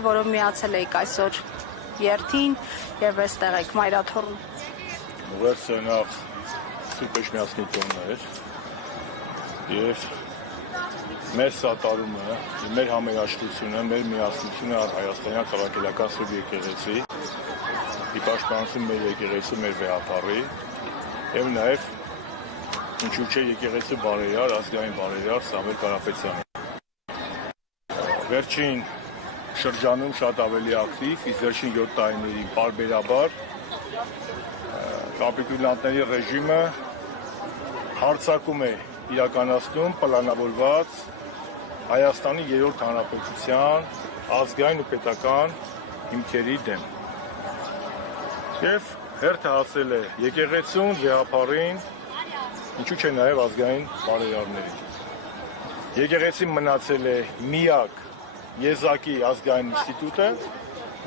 որով միացել եք այսօր երթին եւ այստեղ եք մայրաթոռում։ Ուղերձը նախ Սուրբ Էջմիածնի տոնն էր եւ մեր սատարումը, մեր համերաշխությունը, մեր միասնությունը հայաստանյան քաղաքական Սուրբ եկեղեցի, ի պաշտպանություն մեր եկեղեցու, մեր վեհապարի եւ նաեւ ինչու՞ չէ եկեղեցու բարերար, ազգային բարերար Սամվել Կարապետյանի։ Վերջին շրջանում շատ ավելի ակտիվ, իսկ վերջին 7 տարիների պարբերաբար կապիտուլյանտների ռեժիմը հարձակում է իրականացնում պլանավորված Հայաստանի 3-րդ հանրապետության ազգային ու պետական հիմքերի դեմ։ Եվ հերթը հասել է եկեղեցուն, վեհապարին, ինչու՞ չէ նաև ազգային բարերարներին։ Եկեղեցին մնացել է միակ եզակի ազգային ինստիտուտը,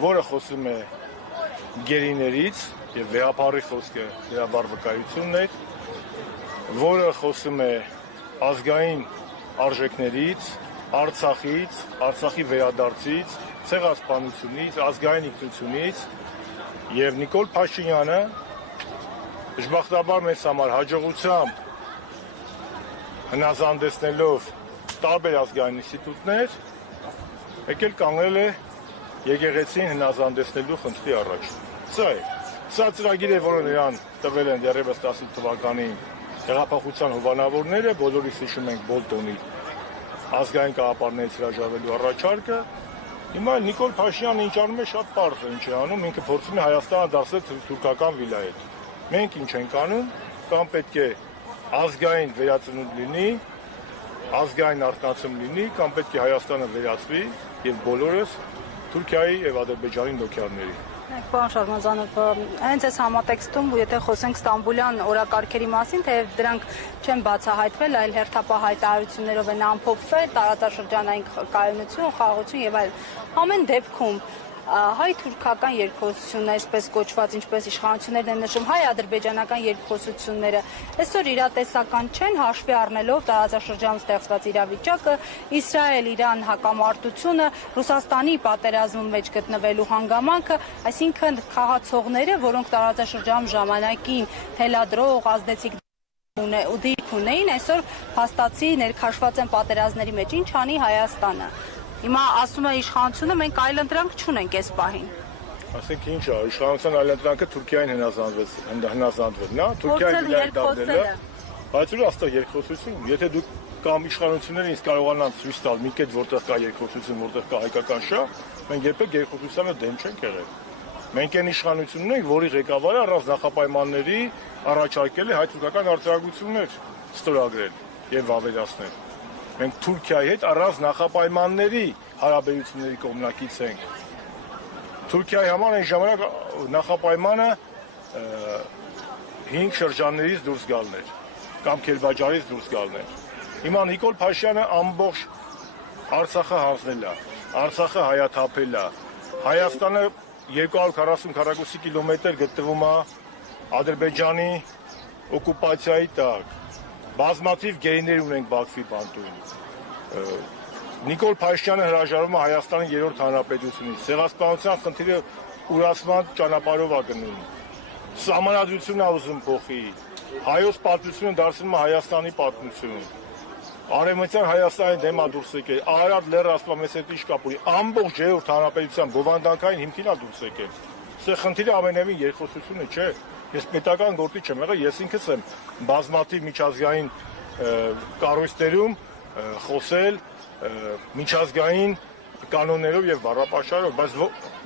որը խոսում է գերիներից եւ վեհապարի խոսքը դրա վկայությունն է, որը խոսում է ազգային արժեքներից, Արցախից, Արցախի վերադարձից, ցեղասպանությունից, ազգային ինքնությունից եւ Նիկոլ Փաշինյանը դժբախտաբար մեզ համար հաջողությամբ հնազանդեցնելով տարբեր ազգային ինստիտուտներ եկել կանգնել է եկեղեցին հնազանդեցնելու խնդրի առաջ։ Սա ծրագիր է, որը նրան տվել են դեռևս 18 թվականին հեղափոխության հովանավորները, բոլորիս հիշում ենք Բոլտոնի ազգային կաղապարներից հրաժարվելու առաջարկը։ Հիմա Նիկոլ Փաշինյանը ինչ անում է, շատ պարզ է ինչ է անում, ինքը փորձում է Հայաստանը դարձնել թուրքական վիլայետ։ Մենք ինչ ենք անում, կամ պետք է ազգային վերածնունդ լինի, ազգային արտնացում լինի, կամ պետք է Հայաստանը վերածվի եւ բոլորս Թուրքիայի եւ Ադրբեջանի նոքիարների։ Պարոն Շարմազանով, հենց այս համատեքստում, եթե խոսենք ստամբուլյան օրակարգերի մասին, թեև դրանք չեն բացահայտվել, այլ հերթապահ հայտարարություններով են ամփոփվել, տարածաշրջանային կայունություն, խաղաղություն եւ այլն։ Ամեն դեպքում հայ-թուրքական երկխոսությունն այսպես կոչված, ինչպես իշխանություններն են նշում, հայ-ադրբեջանական երկխոսությունները այսօր իրատեսական չեն, հաշվի առնելով տարածաշրջանում ստեղծված իրավիճակը, Իսրայել-Իրան հակամարտությունը, Ռուսաստանի պատերազմում մեջ գտնվելու հանգամանքը, այսինքն խաղացողները, որոնք տարածաշրջանում ժամանակին թելադրող, ազդեցիկ դիրք ունեին, այսօր փաստացի ներքաշված են պատերազմների մեջ, ինչ անի Հայաստանը։ Հիմա ասում է իշխանությունը, մենք այլընտրանք չունենք այս պահին։ Ասենք ինչ է, իշխանության այլընտրանքը Թուրքիային հնազանդվելն է, Թուրքիային դարձնելը, բայց ու աստա երկխոսություն, եթե դուք կամ իշխանությունները ինձ կարողանան ցույց տալ մի կետ, որտեղ կա երկխոսություն, որտեղ կա հայկական շահ, մենք երբեք երկխոսությանը դեմ չենք եղել։ Մենք այն իշխանությունն ենք, որի ղեկավարը առանց նախապայմանների առաջարկել է հայ-թուրքական արձակուրդներ ստորագրել եւ վավերացնել։ Մենք Թուրքիայի հետ առանց նախապայմանների հարաբերությունների կողմնակից ենք։ Թուրքիայի համար այն ժամանակ նախապայմանը 5 շրջաններից դուրս գալն էր, կամ Քելբաջարից դուրս գալն էր։ Հիմա Նիկոլ Փաշինյանը ամբողջ Արցախը հանձնել է, Արցախը հայաթափել է, Հայաստանը 240 քառակուսի կիլոմետր գտնվում է Ադրբեջանի օկուպացիայի տակ։ Բազմաթիվ գերիներ ունենք Բաքվի բանտում։ Նիկոլ Փաշինյանը հրաժարվում է Հայաստանի 3-րդ հանրապետությունից։ Ցեղասպանության խնդիրը ուրացման ճանապարհով է գնում։ Սահմանադրությունն է ուզում փոխի։ Հայոց պատմությունը դարձնում է Հայաստանի պատմություն։ Արևմտյան Հայաստանի դեմ է դուրս եկել։ Արարատ լեռը ասում է մեզ հետ ինչ կապ ունի։ Ամբողջ 3-րդ հանրապետության բովանդակային հիմքին է դուրս եկել։ Սա խնդիրը ամենևին երկխոսությունը չէ։ Ես պետական գործի չեմ եղել, ես ինքս եմ բազմաթիվ միջազգային կառույցներում խոսել միջազգային կանոններով եւ բառապաշարով, բայց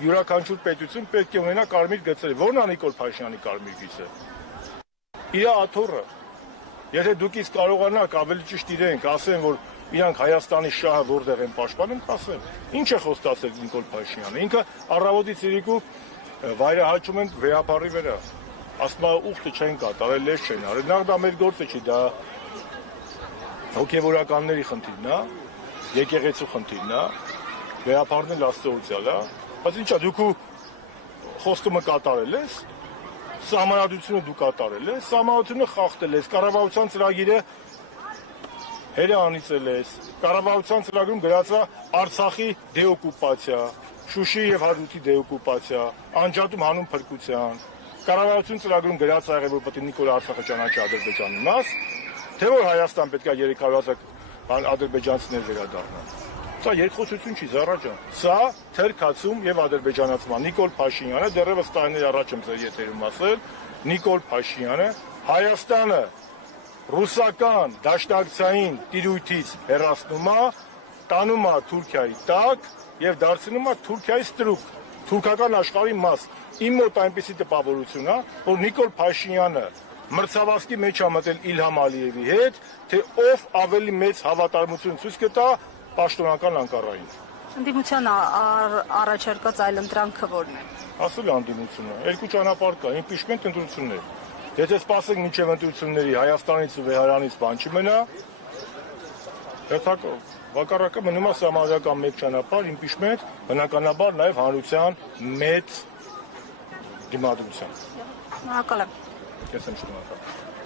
յուրաքանչյուր պետություն պետք է ունենա կարմիր գծեր։ Ո՞րն է Նիկոլ Փաշինյանի կարմիր գիծը։ Իր աթոռը։ Եթե դուք իսկ կարողանաք ավելի ճիշտ իրենք ասեն, որ իրանք Հայաստանի շահը որտեղ են պաշտպանում, ասեն։ Ինչ է խոստացել Նիկոլ Փաշինյանը։ Ինքը առավոտից իրիկու վայրահաչում են վեհապարի վրա։ Ասում է ուխտը չեն կատարել, լեզ չեն արել։ Նախ դա մեր գործը չի, դա հոգևորականների խնդիրն է, եկեղեցու խնդիրն է, վեհապարն էլ աստծոյցիալ է։ Բայց ինչա դուք խոստումը կատարել ես, սահմանադրությունը դու կատարել ես, սահմանությունը խախտել ես, կառավարության ծրագիրը հերը անիծել ես, կառավարության ծրագրում գրած է Արցախի դեօկուպացիա, Շուշի եւ Հադրութի դեօկուպացիա, անջատում հանուն փրկության, կառավարություն ծրագրում գրած ա եղել, որ պետք է Նիկոլ Արցախը ճանաչի Ադրբեջանի մաս, թե որ Հայաստան պետք է 300,000 ադրբեջանցիներ վերադառնան։ Սա երկխոսություն չի, Զարա ջան։ Սա թերքացում եւ ադրբեջանացման։ Նիկոլ Փաշինյանը դեռևս տարիներ առաջ եմ ձեր եթերում ասել, Նիկոլ Փաշինյանը Հայաստանը ռուսական դաշնակցային տիրույթից հեռացնում է, տանում է Թուրքիայի տակ եւ դարձնում է Թուրքիայի ստրուկ, թուրքական աշխարհի մաս։ Իմ մոտ այնպեսի տպավորություն է, որ Նիկոլ Փաշինյանը մրցավազքի մեջ է մտել Իլհամ Ալիևի հետ, թե ով ավելի մեծ հավատարմություն ցույց կտա պաշտոնական Անկարային։ Ընդդիմության առաջարկած այլընտրանքը ո՞րն է։ Ասել անդիմությունը, երկու ճանապարհ կա, իմպիչմենտ ընտրություններ։ Եթե սպասենք մինչև ընտրությունների Հայաստանից ու Վեհարանից բան չմնա, հակառակը մնում է համարյական մեկ ճանապարհ, իմպիչմենտ, բնականաբար նաև հանրության մեծ դիմադրության։ Շնորհակալ եմ։ Ես եմ շնորհակալ։